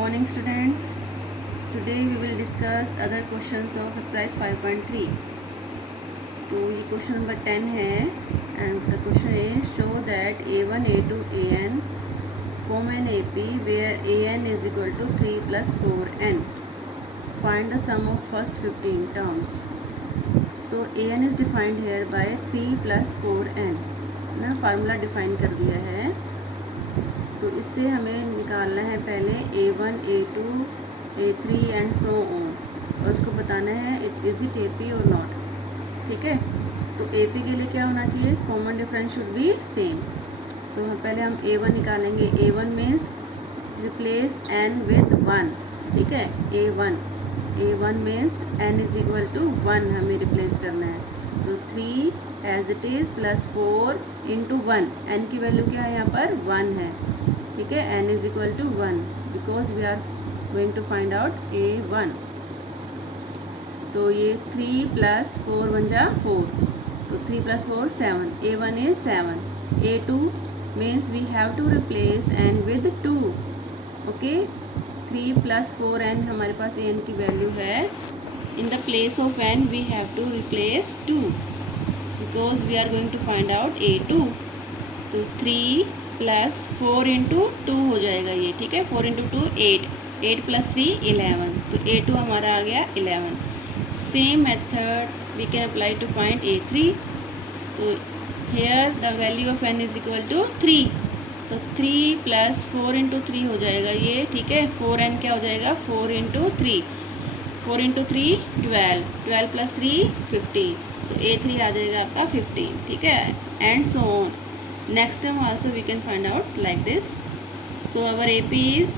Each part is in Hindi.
morning students. Today we will discuss other questions of exercise 5.3. तो ये क्वेश्चन नंबर 10 है and the question is show that a1 a2 an form an AP where an is equal to 3 plus 4n. Find the sum of first 15 terms. So an is defined here by 3 plus 4n ना फार्मूला डिफाइन कर दिया है। तो इससे हमें निकालना है पहले a1 a2 a3 and so on और उसको बताना है इज इट AP और नॉट। ठीक है, तो AP के लिए क्या होना चाहिए, common difference should be same. तो पहले हम a1 निकालेंगे। a1 means replace n with 1। ठीक है, a1 means n is equal to 1 हमें रिप्लेस करना है। तो 3 as it is plus 4 into 1, n की वैल्यू क्या है यहाँ पर 1 है। ठीक है, n is equal to 1 because we are going to find out a1। तो ये 3 प्लस 4 1 जा 4, तो 3 plus 4 7, a1 is 7। a2 means we have to replace n with 2। Okay, 3 plus 4n हमारे पास n की वैल्यू है। In the place of n we have to replace 2 because we are going to find out a2। तो 3 प्लस 4 इंटू 2 हो जाएगा ये। ठीक है, 4 इंटू 2 8, 8 प्लस 3 11, तो a2 हमारा आ गया 11। Same method we can apply to find a3। तो here the value of n is equal to 3, तो 3 प्लस 4 इंटू 3 हो जाएगा ये। ठीक है, 4n क्या हो जाएगा 4 इंटू 3, 4 इंटू 3 12, 12 प्लस 3 15, तो a3 आ जाएगा आपका 15। ठीक है, and so on. Next term also we can find out like this. So our AP is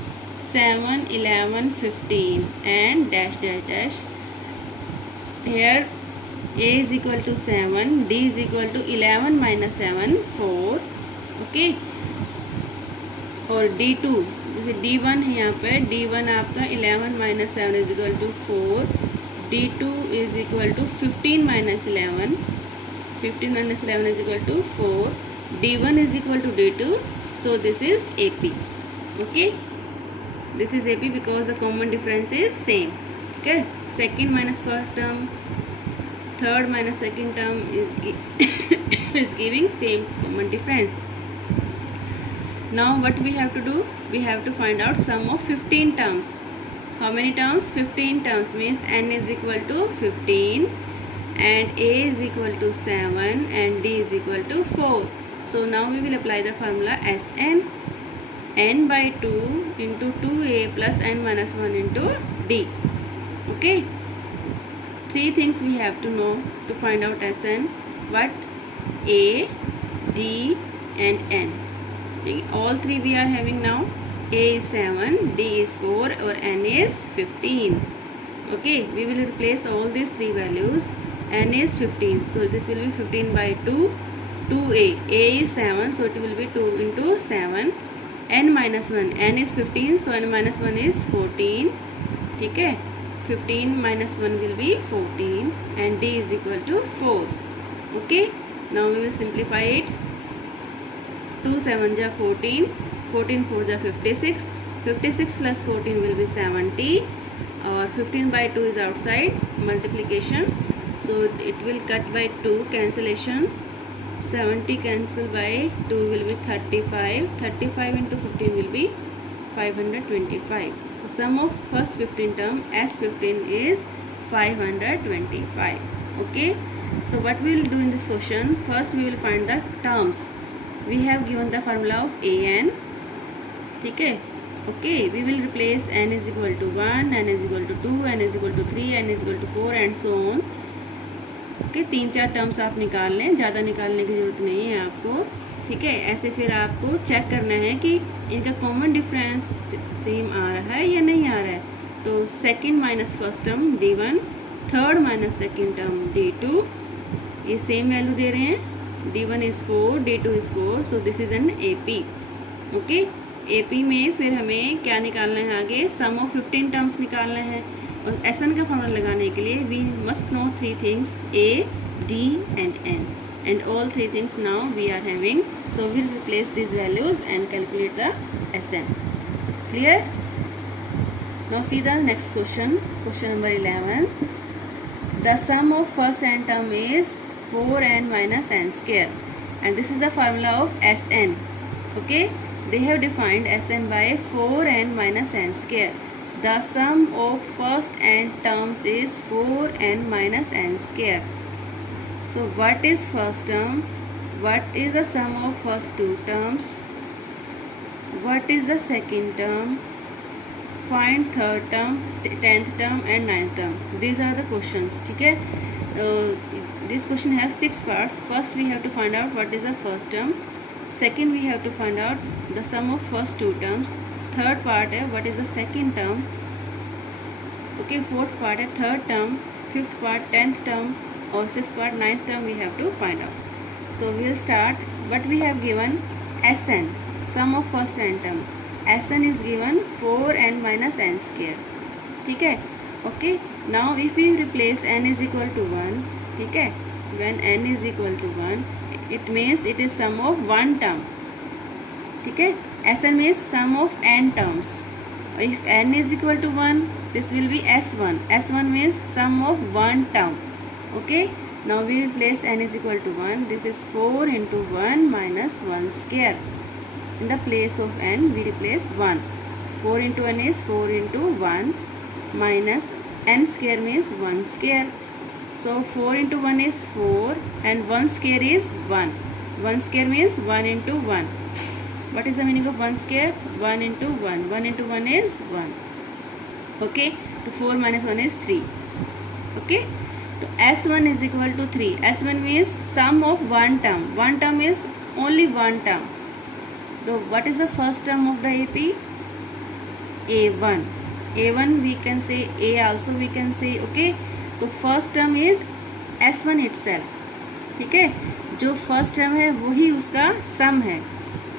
7 11 15 and dash dash dash. Here a is equal to 7, d is equal to 11 minus 7 4। Okay, और d2 जैसे d1 है यहाँ पे, d1 आपका 11 minus 7 is equal to 4, d2 is equal to 15 minus 11, 15 minus 11 is equal to 4, d1 is equal to d2, so this is AP. Okay, this is AP because the common difference is same. Okay, second minus first term, third minus second term is giving same common difference. Now what we have to do, we have to find out sum of 15 terms. How many terms? 15 terms means n is equal to 15 and a is equal to 7 and d is equal to 4. So now we will apply the formula Sn, n by 2 into 2a plus n minus 1 into d. Okay, three things we have to know to find out Sn. What? A, d and n. All three we are having now. A is 7, d is 4 or n is 15. Okay, we will replace all these three values. N is 15, so this will be 15 by 2, 2a. A is 7, so it will be 2 into 7. n minus 1, n is 15, so n minus 1 is 14. ठीक है, 15 minus 1 will be 14 and d is equal to 4. Okay, now we will simplify it. 2 7 जा 14, 14 4 जा 56, 56 plus 14 will be 70 और 15 by 2 is outside multiplication, so it will cut by 2 cancellation, 70 cancel by 2 will be 35, 35 into 15 will be 525. The sum of first 15 term S15 is 525. Okay, so what we will do in this question, first we will find the terms. We have given the formula of an. ठीक है, okay, we will replace n is equal to 1, n is equal to 2, n is equal to 3, n is equal to 4 and so on. Okay, 3-4 terms आप निकाल लें, ज़्यादा निकालने की ज़रूरत नहीं है आपको। ठीक है, ऐसे फिर आपको चेक करना है कि इनका कॉमन डिफरेंस सेम आ रहा है या नहीं आ रहा है। तो second minus first term d1, third minus second term d2, ये सेम वैल्यू दे रहे हैं। d1 is 4, d2 is 4, so this is an AP। Okay, AP में फिर हमें क्या निकालना है आगे, सम ऑफ 15 टर्म्स निकालना है। और Sn का फॉर्मूला लगाने के लिए we must know 3 things, A, D and N, and all 3 things now we are having, so we'll replace these values and calculate the Sn. Clear? Now see the next question, question number 11. The sum of first n term is 4n minus n square, and this is the formula of Sn. Okay, they have defined Sn by 4n minus n square. The sum of first n terms is 4n minus n square. So what is first term? What is the sum of first two terms? What is the second term? Find third term, 10th term and 9th term. These are the questions. ठीक है, this question has 6 parts. First we have to find out what is the first term. Second we have to find out the sum of first two terms. Third part है what is the second term. Okay, fourth part है third term. Fifth part 10th term और sixth part 9th term we have to find out. So we will start. What we have given Sn, sum of first n term. Sn is given 4n minus n square. ठीक है. Okay, now if we replace n is equal to 1, ठीक है, when n is equal to 1, it means it is sum of one term. ठीक है, Sn means sum of n terms. If n is equal to 1, this will be S1. S1 means sum of one term. Okay, now we replace n is equal to 1. This is 4 into 1 minus 1 square. In the place of n we replace 1. 4 into n is 4 into 1 minus n square means 1 square. So 4 into 1 is 4 and 1 square is 1. 1 square means 1 into 1. What is the meaning of 1 square? 1 into 1. 1 into 1 is 1. Okay, so 4 minus 1 is 3. Okay, so S1 is equal to 3. S1 means sum of one term. One term is only one term. So what is the first term of the AP? A1. A1 we can say, A also we can say. Okay, तो first term is S1 itself. ठीक है, जो first term है वही उसका sum है.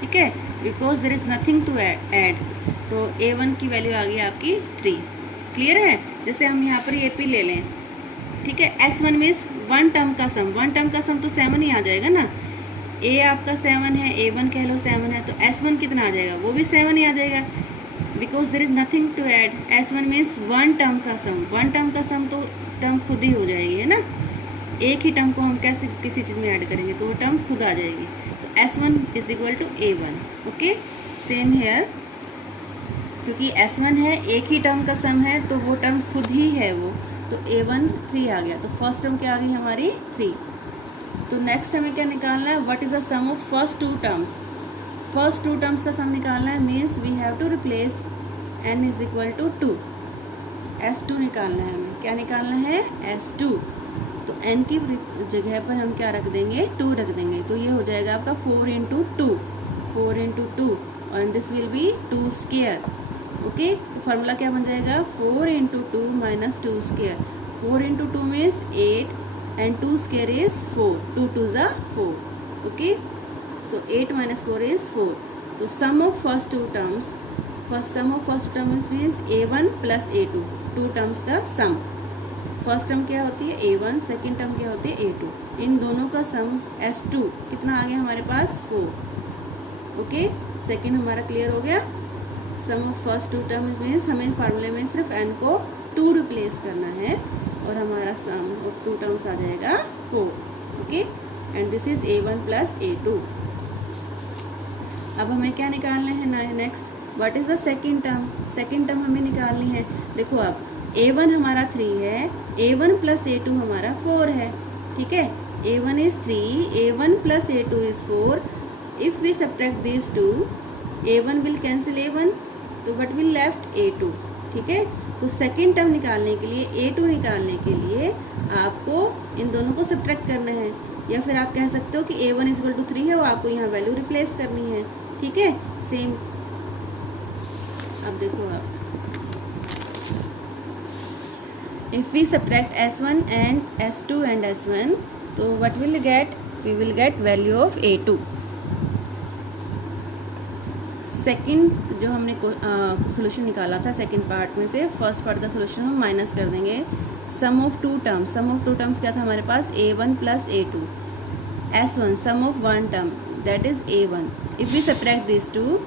ठीक है, because there is nothing to add. तो A1 की वैल्यू आ गई आपकी 3. क्लियर है. जैसे हम यहाँ पर AP ले लें. ठीक है, S1 मीन्स वन टर्म का सम. वन टर्म का सम तो 7 ही आ जाएगा ना. ए आपका 7 है, A1 कह लो 7 है, तो S1 कितना आ जाएगा? वो भी 7 ही आ जाएगा. Because there is nothing to add. S1 means one term का सम. वन टर्म का सम तो टर्म खुद ही हो जाएगी, है ना. एक ही टर्म को हम कैसे किसी चीज़ में ऐड करेंगे तो वो टर्म खुद आ जाएगी. तो S1 is equal to A1. Okay, same here, क्योंकि S1 है, एक ही टर्म का सम है, तो वो टर्म खुद ही है वो. तो A1 3 आ गया. तो फर्स्ट टर्म क्या आ गई हमारी? 3. तो नेक्स्ट हमें क्या निकालना है? What is the sum of first two terms. First two terms का सम निकालना है. Means we have to replace n is equal to 2. S2 निकालना है हमें. क्या निकालना है? S2. तो n की जगह पर हम क्या रख देंगे? 2 रख देंगे. तो ये हो जाएगा आपका 4 इंटू 2. 4 इंटू 2 और this will be 2 square. Okay, तो फार्मूला क्या बन जाएगा? 4 into 2 minus 2 square. 4 into 2 means 8 and 2 square is 4. 2 2s are 4. Okay, तो 8 minus 4 is 4. तो sum of first two terms, sum of first two terms means A1 plus A2. Two terms का sum. फर्स्ट टर्म क्या होती है? A1. सेकेंड टर्म क्या होती है? A2. इन दोनों का sum S2 कितना आ गया हमारे पास? 4. ओके, सेकेंड हमारा क्लियर हो गया. sum of first two terms means हमें फार्मूले में सिर्फ n को 2 रिप्लेस करना है और हमारा सम ऑफ टू टर्म्स आ जाएगा 4. Okay, and this is A1 plus A2. अब हमें क्या निकालना है? Next, what is the second term? Second term हमें निकालनी है. देखो अब A1 हमारा 3 है, A1 प्लस A2 हमारा 4 है. ठीक है, A1 is 3, A1 plus A2 is 4. If we subtract this 2, A1 will cancel A1, तो वट विल लेफ्ट? A2. ठीक है, तो सेकेंड टर्म निकालने के लिए, A2 निकालने के लिए आपको इन दोनों को सब्ट्रैक्ट करना है. या फिर आप कह सकते हो कि A1 इज इक्वल टू 3 है, वो आपको यहाँ वैल्यू रिप्लेस करनी है. ठीक है, सेम. अब देखो आप, if we subtract S1 and S2 and S1, तो what will get? We will get value of A2. Second जो हमने सोल्यूशन निकाला था सेकेंड पार्ट में से, फर्स्ट पार्ट का सोल्यूशन हम माइनस कर देंगे. Sum of two terms. Sum of two terms क्या था हमारे पास? A1 plus A2. S1 sum of one term, that is A1. If we subtract this two,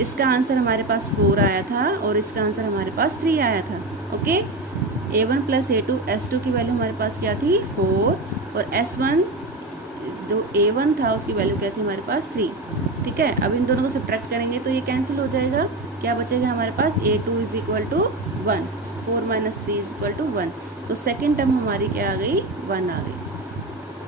इसका आंसर हमारे पास 4 आया था और इसका आंसर हमारे पास 3 आया था। Okay, A1 plus A2, S2 की वैल्यू हमारे पास क्या थी 4 और S1 जो A1 था उसकी वैल्यू क्या थी हमारे पास 3। ठीक है, अब इन दोनों को सब्ट्रैक्ट करेंगे तो ये कैंसिल हो जाएगा। क्या बचेगा हमारे पास A2 is equal to 1, 4 minus 3 is equal to 1। तो सेकेंड टर्म हमारी क्या आ गई 1 आ गई।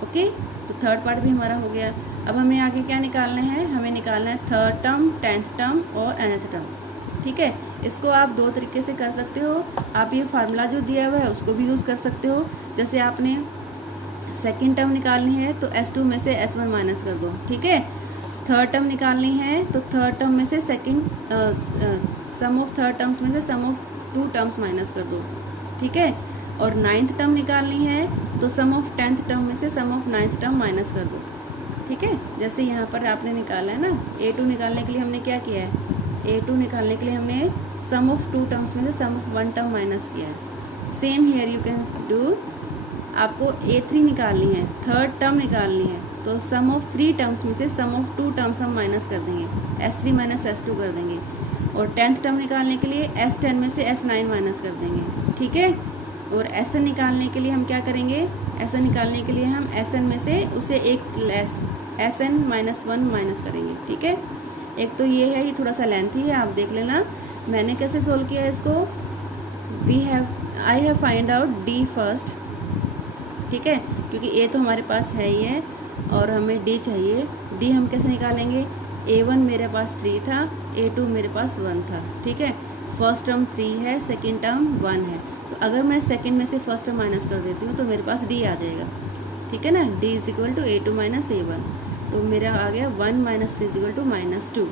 ओके, तो थर्ड पार्ट भी हमारा हो गया। अब हमें आगे क्या निकालना है, हमें निकालना है थर्ड टर्म, 10th टर्म और nth टर्म। ठीक है, इसको आप दो तरीके से कर सकते हो। आप ये फार्मूला जो दिया हुआ है उसको भी यूज़ कर सकते हो। जैसे आपने सेकेंड टर्म निकालनी है तो S2 में से S1 माइनस कर दो। ठीक है, थर्ड टर्म निकालनी है तो थर्ड टर्म में से सम ऑफ थर्ड टर्म्स में से सम ऑफ 2 टर्म्स माइनस कर दो। ठीक है, और 9th टर्म निकालनी है तो सम ऑफ 10th टर्म में से सम ऑफ 9th टर्म माइनस कर दो। ठीक है, जैसे यहाँ पर आपने निकाला है ना, A2 निकालने के लिए हमने क्या किया है, A2 निकालने के लिए हमने सम ऑफ 2 टर्म्स में से सम ऑफ 1 टर्म माइनस किया है। Same here you can do. आपको A3 निकालनी है, थर्ड टर्म निकालनी है तो सम ऑफ 3 टर्म्स में से सम ऑफ 2 टर्म्स हम माइनस कर देंगे, S3 माइनस S2 कर देंगे। और 10th टर्म निकालने के लिए S10 में से S9 माइनस कर देंगे। ठीक है, और SN निकालने के लिए हम क्या करेंगे, SN निकालने के लिए हम SN में से उसे एक लेस SN माइनस 1 माइनस करेंगे। ठीक है, एक तो ये है, ये थोड़ा सा लेंथी है, आप देख लेना मैंने कैसे सोल्व किया है इसको। I have find out D first. ठीक है, क्योंकि A तो हमारे पास है ही है और हमें D चाहिए। D हम कैसे निकालेंगे, A1 मेरे पास 3 था, A2 मेरे पास 1 था। ठीक है, फर्स्ट टर्म 3 है, सेकेंड टर्म 1 है, तो अगर मैं सेकेंड में से फर्स्ट टर्म माइनस कर देती हूँ तो मेरे पास D आ जाएगा। ठीक है ना, D is equal to A2 minus A1, तो मेरा आ गया 1 minus 3 is equal to minus 2।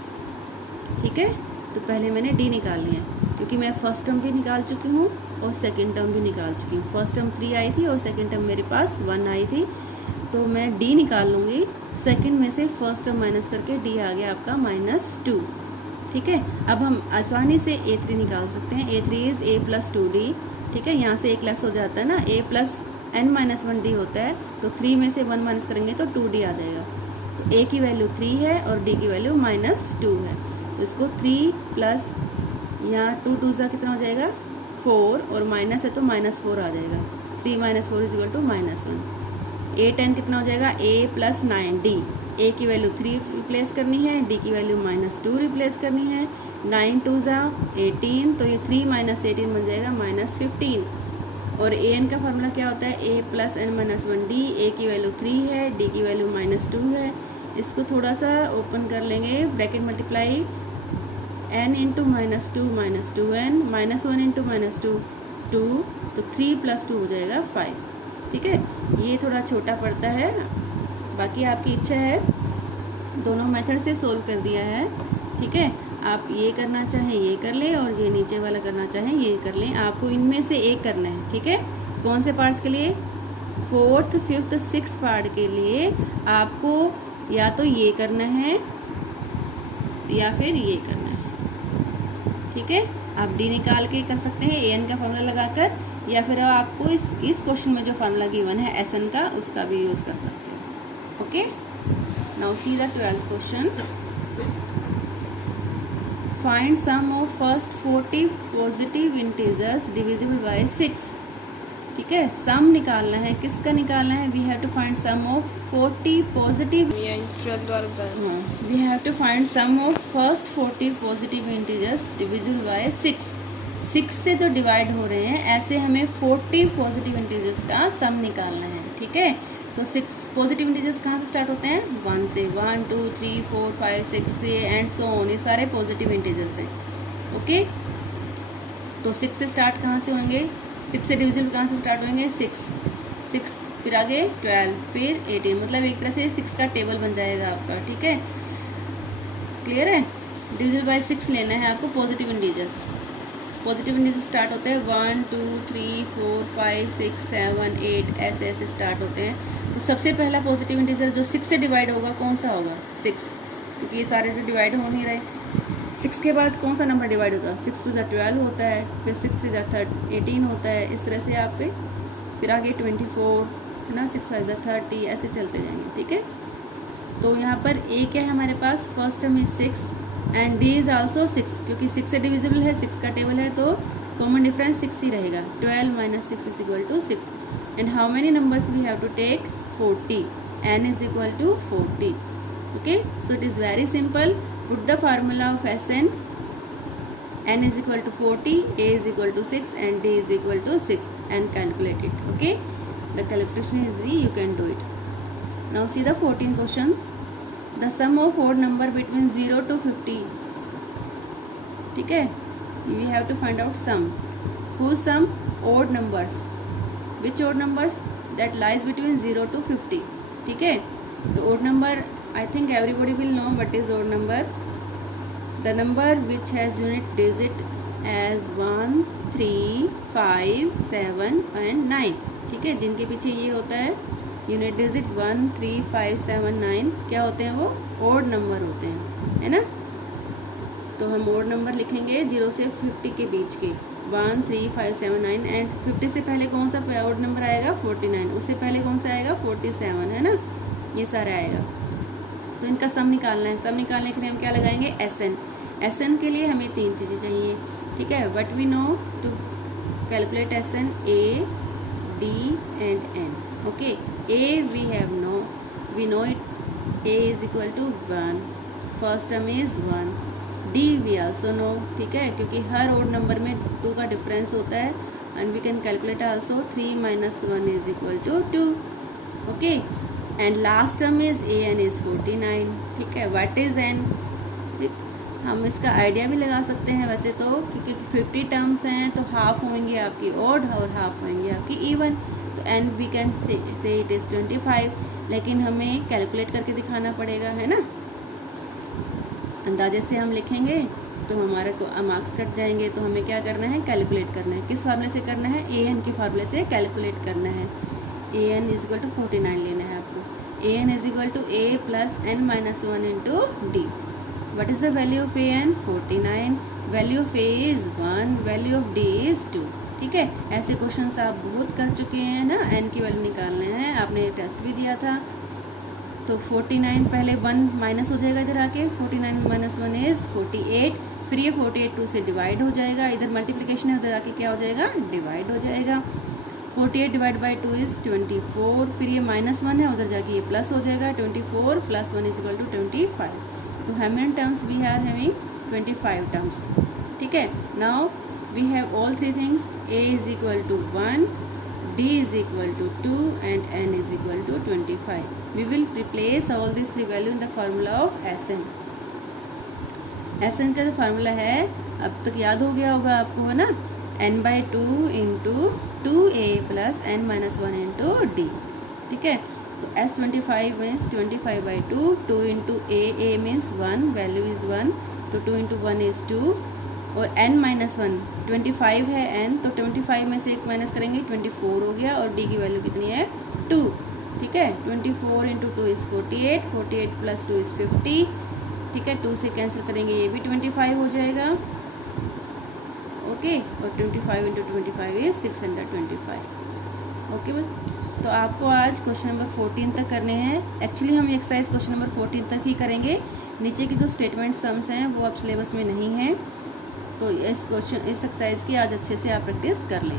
ठीक है, तो पहले मैंने D निकाल लिया क्योंकि मैं फर्स्ट टर्म भी निकाल चुकी हूँ और सेकेंड टर्म भी निकाल चुकी हूँ। फर्स्ट टर्म 3 आई थी और सेकेंड टर्म मेरे पास 1 आई थी, तो मैं D निकाल लूँगी। सेकेंड में से फर्स्ट टर्म माइनस करके D आ गया आपका -2। ठीक है, अब हम आसानी से A3 निकाल सकते हैं। A3 is A plus 2D। ठीक है, यहाँ से एक लेस हो जाता है ना, A plus n minus 1D होता है, तो 3 में से 1 माइनस करेंगे तो 2D आ जाएगा। तो A की वैल्यू 3 है और D की वैल्यू -2 है, तो इसको 3 प्लस यहाँ 2 2 सा कितना हो जाएगा 4 और माइनस है तो -4 आ जाएगा। 3 minus 4 is equal to -1। A10 कितना हो जाएगा A प्लस 9D। A की वैल्यू 3 रिप्लेस करनी है, D की वैल्यू -2 रिप्लेस करनी है। 9 2 ज़ा 18, तो ये 3 माइनस 18 बन जाएगा -15। और an का फार्मूला क्या होता है, A plus n minus 1D। A की वैल्यू 3 है, D की वैल्यू -2 है। इसको थोड़ा सा ओपन कर लेंगे, bracket multiply n into -2 -2n, -1 into -2 2, तो 3 प्लस 2 हो जाएगा 5। ठीक है, ये थोड़ा छोटा पड़ता है, बाकी आपकी इच्छा है। दोनों मेथड से सोल्व कर दिया है। ठीक है, आप ये करना चाहें ये कर लें और ये नीचे वाला करना चाहें ये कर लें, आपको इनमें से एक करना है। ठीक है, कौन से पार्ट्स के लिए, 4th 5th 6th पार्ट के लिए आपको या तो ये करना है या फिर ये करना है। ठीक है, आप D निकाल के कर सकते हैं an का फार्मूला लगाकर, या फिर आपको इस क्वेश्चन में जो फार्मूला गिवन है SN का, उसका भी यूज़ कर सकते हैं। Okay, now see the 12th question. Find sum of first 40 positive integers divisible by 6। ठीक है, सम निकालना है, किसका निकालना है, we have to find sum of 40 positive, we have to find sum of first 40 positive integers divisible by 6। 6 से जो डिवाइड हो रहे हैं ऐसे हमें 40 पॉजिटिव इंटीजर्स का सम निकालना है। ठीक है, तो 6 पॉजिटिव इंटीजर्स कहाँ से स्टार्ट होते हैं, 1 से, 1 2 3 4 5 6 से एंड सो ऑन, ये सारे पॉजिटिव इंटीजर्स हैं। ओके, तो 6 से स्टार्ट कहाँ से होंगे, 6 से डिविजिबल कहाँ से स्टार्ट होंगे, 6 फिर आगे 12 फिर 18, मतलब एक तरह से 6 का टेबल बन जाएगा आपका। ठीक है, क्लियर है। डिविजिबल बाय 6 लेना है आपको positive integers. Positive integers start होते हैं 1 2 3 4 5 6 7 8, ऐसे ऐसे स्टार्ट होते हैं। तो सबसे पहला पॉजिटिव इंटीजर जो 6 से डिवाइड होगा कौन सा होगा, 6, क्योंकि ये सारे तो डिवाइड हो नहीं रहे। 6 के बाद कौन सा नंबर डिवाइड होता है, 6 2 12 होता है, फिर 6 3 18 होता है। इस तरह से आपके फिर आगे 24 है ना, 6 5 30, ऐसे चलते जाएंगे। ठीक है, तो यहाँ पर A क्या है हमारे पास, first term is 6 and D is also 6, क्योंकि 6 से डिविजिबल है, 6 का टेबल है, तो कॉमन डिफरेंस 6 ही रहेगा. 12 - 6 = 6. And how many numbers we have to take? 40. n is equal to 40. Okay, so it is very simple. Put the formula of Sn. N is equal to 40, A is equal to 6 and D is equal to 6, and calculate it. Okay, the calculation is easy, you can do it. Now see the 14th question. The sum of odd number between 0 to 50. ठीक है, we have to find out sum. Whose sum? Odd numbers. Which odd numbers? That lies between 0 to 50. ठीक है, तो odd number, I think everybody will know what is odd number. The number which has unit digit as 1, 3, 5, 7 and 9. ठीक है, जिनके पीछे ये होता है यूनिट डिजिट 1, 3, 5, 7, 9, क्या होते हैं? वो ओड नंबर होते हैं, है ना. तो हम ओड नंबर लिखेंगे 0 से 50 के बीच के, 1, 3, 5, 7, 9. एंड 50 से पहले कौन सा ओड नंबर आएगा? 49. उससे पहले कौन सा आएगा? 47, है ना. ये सारा आएगा. तो इनका सम निकालना है. सम निकालने के लिए हम क्या लगाएंगे? SN. SN के लिए हमें 3 चीज़ें चाहिए. ठीक है, but we know to calculate SN, A, D and N. Okay, A we know it. A is equal to 1. First term is 1. D we also know. ठीक है, क्योंकि हर ओड नंबर में 2 का डिफरेंस होता है. And we can calculate also 3 - 1 is equal to 2. Okay, and last term is AN is 49. ठीक है, what is N? हम इसका आइडिया भी लगा सकते हैं वैसे तो, क्योंकि 50 टर्म्स हैं तो हाफ होंगे आपकी ओड और हाफ होंगे आपकी इवन. तो and we can say it is 25, लेकिन हमें कैलकुलेट करके दिखाना पड़ेगा, है ना. अंदाजे से हम लिखेंगे तो हमारे को मार्क्स कट जाएंगे. तो हमें क्या करना है? कैलकुलेट करना है. किस फार्मूले से करना है? AN के फार्मूले से कैलकुलेट करना है. AN इज इक्वल टू 49 लेना है आपको. AN is equal to A plus N - 1 into D. What is the value of AN? 49. Value of A is 1. Value of D is 2. ठीक है, ऐसे क्वेश्चंस आप बहुत कर चुके हैं ना. N की वैल्यू निकालने हैं, आपने टेस्ट भी दिया था. तो 49 पहले 1 माइनस हो जाएगा इधर आके. 49 - 1 इज़ 48. फिर ये 48 2 से डिवाइड हो जाएगा. इधर मल्टीप्लिकेशन है, उधर आके क्या हो जाएगा? डिवाइड हो जाएगा. 48 डिवाइड बाई 2 इज़ 24. फिर ये -1 है, उधर जाके ये प्लस हो जाएगा. 24 + 1 इज इक्वल टू 25. तो how many terms we are having? 25 terms. ठीक है, now we have all 3 things. A is equal to 1, D is equal to 2 and N is equal to 25. We will replace all these 3 values in the formula of SN. SN का जो फार्मूला है अब तक याद हो गया होगा आपको, है ना. n/2 into 2A plus N - 1 into D. ठीक है, तो S25 means 25/2. 2 into A means 1, value is 1. तो 2 इंटू 1 इज़ 2. और N - 1 25 है N, तो 25 में से 1 माइनस करेंगे 24 हो गया. और D की वैल्यू कितनी है? 2. ठीक है, 24 इंटू 2 इज़ 48. 48 plus 2 is 50. ठीक है, 2 से कैंसिल करेंगे, ये भी 25 हो जाएगा. ओके, और 25 इंटू 25 इज़ 625. ओके बस. तो आपको आज क्वेश्चन नंबर 14 तक करने हैं. एक्चुअली हम एक्सरसाइज क्वेश्चन नंबर 14 तक ही करेंगे. नीचे की जो स्टेटमेंट सम्स हैं वो अब सिलेबस में नहीं हैं. तो इस एक्सरसाइज की आज अच्छे से आप प्रैक्टिस कर लें.